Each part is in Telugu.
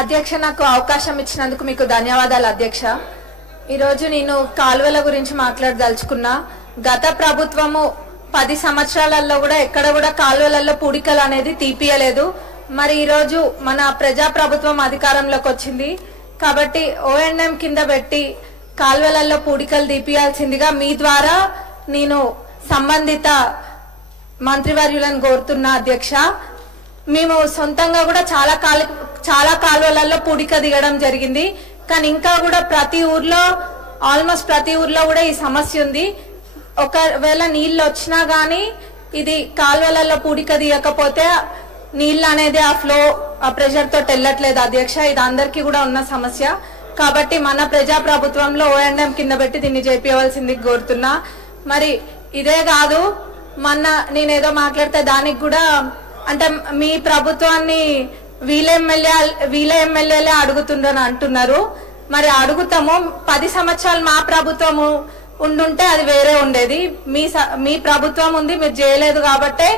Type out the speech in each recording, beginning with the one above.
అధ్యక్ష నాకు అవకాశం ఇచ్చినందుకు మీకు ధన్యవాదాలు అధ్యక్ష। ఈ రోజు నేను కాలువల గురించి మాట్లాడదలుచుకున్నా। గత ప్రభుత్వము 10 సంవత్సరాలలో కూడా ఎక్కడ కూడా కాలువలలో పూడికలు అనేది తీపియలేదు। మరి ఈ రోజు మన ప్రజా ప్రభుత్వం అధికారంలోకి వచ్చింది కాబట్టి ఓఎన్ఎం కింద పెట్టి కాలువలలో పూడికలు తీపియాల్సిందిగా మీ ద్వారా నేను సంబంధిత మంత్రివర్యులను కోరుతున్నా అధ్యక్ష। మేము సొంతంగా కూడా చాలా కాలువలలో పూడిక దిగడం జరిగింది కానీ ఇంకా కూడా ప్రతి ఊర్లో ఆల్మోస్ట్ ప్రతి ఊర్లో కూడా ఈ సమస్య ఉంది। ఒకవేళ నీళ్ళు వచ్చినా గానీ ఇది కాలువలలో పూడిక దిగకపోతే నీళ్ళు అనేది ఆ ఫ్లో ఆ ప్రెషర్ తోటి వెళ్ళట్లేదు అధ్యక్ష। ఇది అందరికీ కూడా ఉన్న సమస్య కాబట్టి మన ప్రజా ప్రభుత్వంలో ఓఎన్ఎం కింద పెట్టి దీన్ని చేపియవలసింది కోరుతున్నా। మరి ఇదే కాదు మొన్న నేనేదో మాట్లాడితే దానికి కూడా అంటే మీ ప్రభుత్వాన్ని వీళ్ళ ఎమ్మెల్యేలే అడుగుతుండని అంటున్నారు। మరి అడుగుతాము 10 సంవత్సరాలు మా ప్రభుత్వము ఉండుంటే అది వేరే ఉండేది। మీ ప్రభుత్వం ఉంది మీరు చేయలేదు కాబట్టే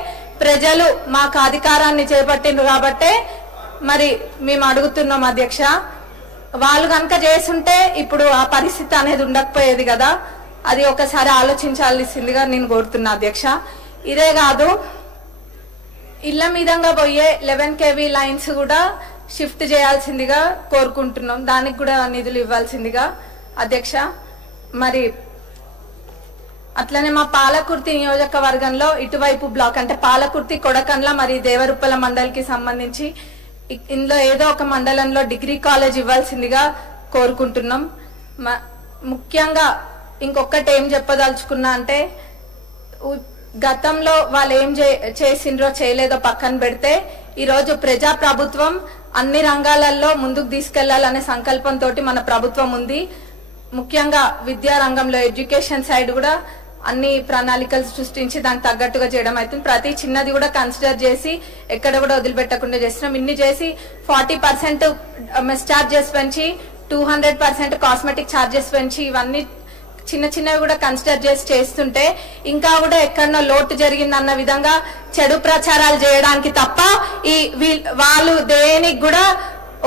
ప్రజలు మాకు అధికారాన్ని చేపట్టిండ్రు కాబట్టే మరి మేము అడుగుతున్నాం అధ్యక్ష। వాళ్ళు కనుక చేస్తుంటే ఇప్పుడు ఆ పరిస్థితి అనేది ఉండకపోయేది కదా, అది ఒకసారి ఆలోచించాల్సిందిగా నేను కోరుతున్నా అధ్యక్ష। ఇదే కాదు ఇళ్ల మీదంగా పోయే 11 kV లైన్స్ కూడా షిఫ్ట్ చేయాల్సిందిగా కోరుకుంటున్నాం, దానికి కూడా నిధులు ఇవ్వాల్సిందిగా అధ్యక్ష। మరి అట్లనే మా పాలకుర్తి నియోజకవర్గంలో ఇటువైపు బ్లాక్ అంటే పాలకుర్తి కొడకండ్ల మరి దేవరుప్పల మండలికి సంబంధించి ఇందులో ఏదో ఒక మండలంలో డిగ్రీ కాలేజ్ ఇవ్వాల్సిందిగా కోరుకుంటున్నాం। ముఖ్యంగా ఇంకొకటి ఏం చెప్పదలుచుకున్నా అంటే గతంలో వాళ్ళు ఏం చేసిండ్రో చేయలేదో పక్కన పెడితే ఈ రోజు ప్రజా ప్రభుత్వం అన్ని రంగాలలో ముందుకు తీసుకెళ్లాలనే సంకల్పంతో మన ప్రభుత్వం ఉంది। ముఖ్యంగా విద్యా రంగంలో ఎడ్యుకేషన్ సైడ్ కూడా అన్ని ప్రణాళికలు సృష్టించి దానికి తగ్గట్టుగా చేయడం అవుతుంది। ప్రతి చిన్నది కూడా కన్సిడర్ చేసి ఎక్కడ కూడా వదిలిపెట్టకుండా చేస్తున్నాం। ఇన్ని చేసి 40% మెస్ ఛార్జెస్ పెంచి 200% కాస్మెటిక్ ఛార్జెస్ పెంచి ఇవన్నీ చిన్న చిన్నవి కూడా కన్సిడర్ చేసి చేస్తుంటే ఇంకా కూడా ఎక్కడో లోటు జరిగిందన్న విధంగా చెడు ప్రచారాలు చేయడానికి తప్ప వాళ్ళు దేనికి కూడా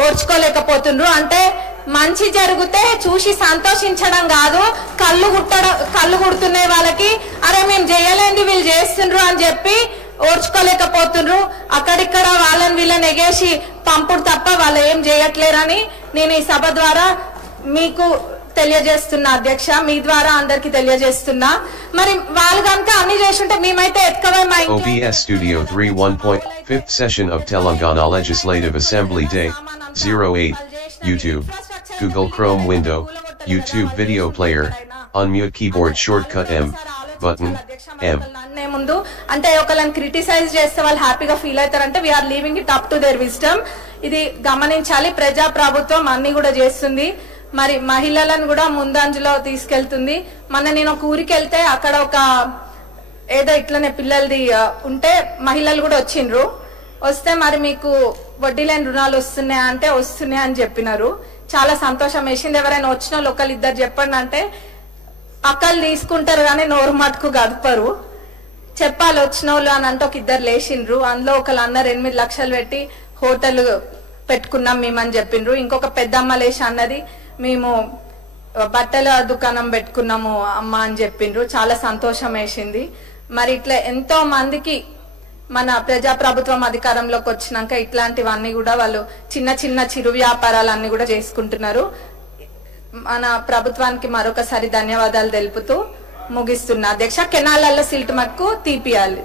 ఓర్చుకోలేకపోతుండ్రు। అంటే మంచి జరిగితే చూసి సంతోషించడం కాదు, కళ్ళు కుడుతున్న వాళ్ళకి అరే మేము చేయలేంది వీళ్ళు చేస్తుండ్రు అని చెప్పి ఓర్చుకోలేకపోతుండ్రు। అక్కడిక్కడ వాళ్ళని వీళ్ళని ఎగేసి పంపుడు తప్ప వాళ్ళు ఏం చేయట్లేరని నేను ఈ సభ ద్వారా మీకు తెలియజేస్తున్నా అధ్యక్ష, మీ ద్వారా అందరికి తెలియజేస్తున్నా। మరి వాళ్ళు కనుక అన్ని చేస్తుంటే మేమైతే ఎత్తుకవే OBS Studio 3 5th session of Telangana Legislative Assembly Day 08 YouTube Google Chrome window YouTube video player unmute keyboard shortcut M button M ముందు అంటే ఒకళ్ళని క్రిటిసైజ్ చేస్తే వాళ్ళు హ్యాపీగా ఫీల్ అవుతారంటే we are leaving it up to their wisdom. ఇది గమనించాలి, ప్రజా ప్రభుత్వం అన్ని కూడా చేస్తుంది, మరి మహిళలను కూడా ముందంజలో తీసుకెళ్తుంది। మొన్న నేను ఒక ఊరికి వెళ్తే అక్కడ ఒక ఏదో ఇట్లనే పిల్లలది ఉంటే మహిళలు కూడా వచ్చిండ్రు, వస్తే మరి మీకు వడ్డీ లేని రుణాలు వస్తున్నాయా అంటే వస్తున్నాయి అని చెప్పినారు। చాలా సంతోషం వేసింది। ఎవరైనా వచ్చిన వాళ్ళు ఒకళ్ళిద్దరు చెప్పండి అంటే అక్కలు తీసుకుంటారు కానీ నోరు మటుకు గడపరు, చెప్పాలి వచ్చిన వాళ్ళు అని అంటే ఒక ఇద్దరు లేచిండ్రు। అందులో ఒకళ్ళు అన్నారు 8 లక్షలు పెట్టి హోటల్ పెట్టుకున్నాం మేమని చెప్పిండ్రు, ఇంకొక పెద్దమ్మ లేచి అన్నది మేము బట్టల దుకాణం పెట్టుకున్నాము అమ్మ అని చెప్పిండ్రు। చాలా సంతోషం వేసింది। మరి ఇట్లా ఎంతో మందికి మన ప్రజా ప్రభుత్వం అధికారంలోకి వచ్చినాక ఇట్లాంటివన్నీ కూడా వాళ్ళు చిన్న చిన్న చిరు వ్యాపారాలన్నీ కూడా చేసుకుంటున్నారు। మన ప్రభుత్వానికి మరొకసారి ధన్యవాదాలు తెలుపుతూ ముగిస్తున్నా అధ్యక్ష। కెనాలలో సిల్ట్ మట్టుకు తీపియాలి।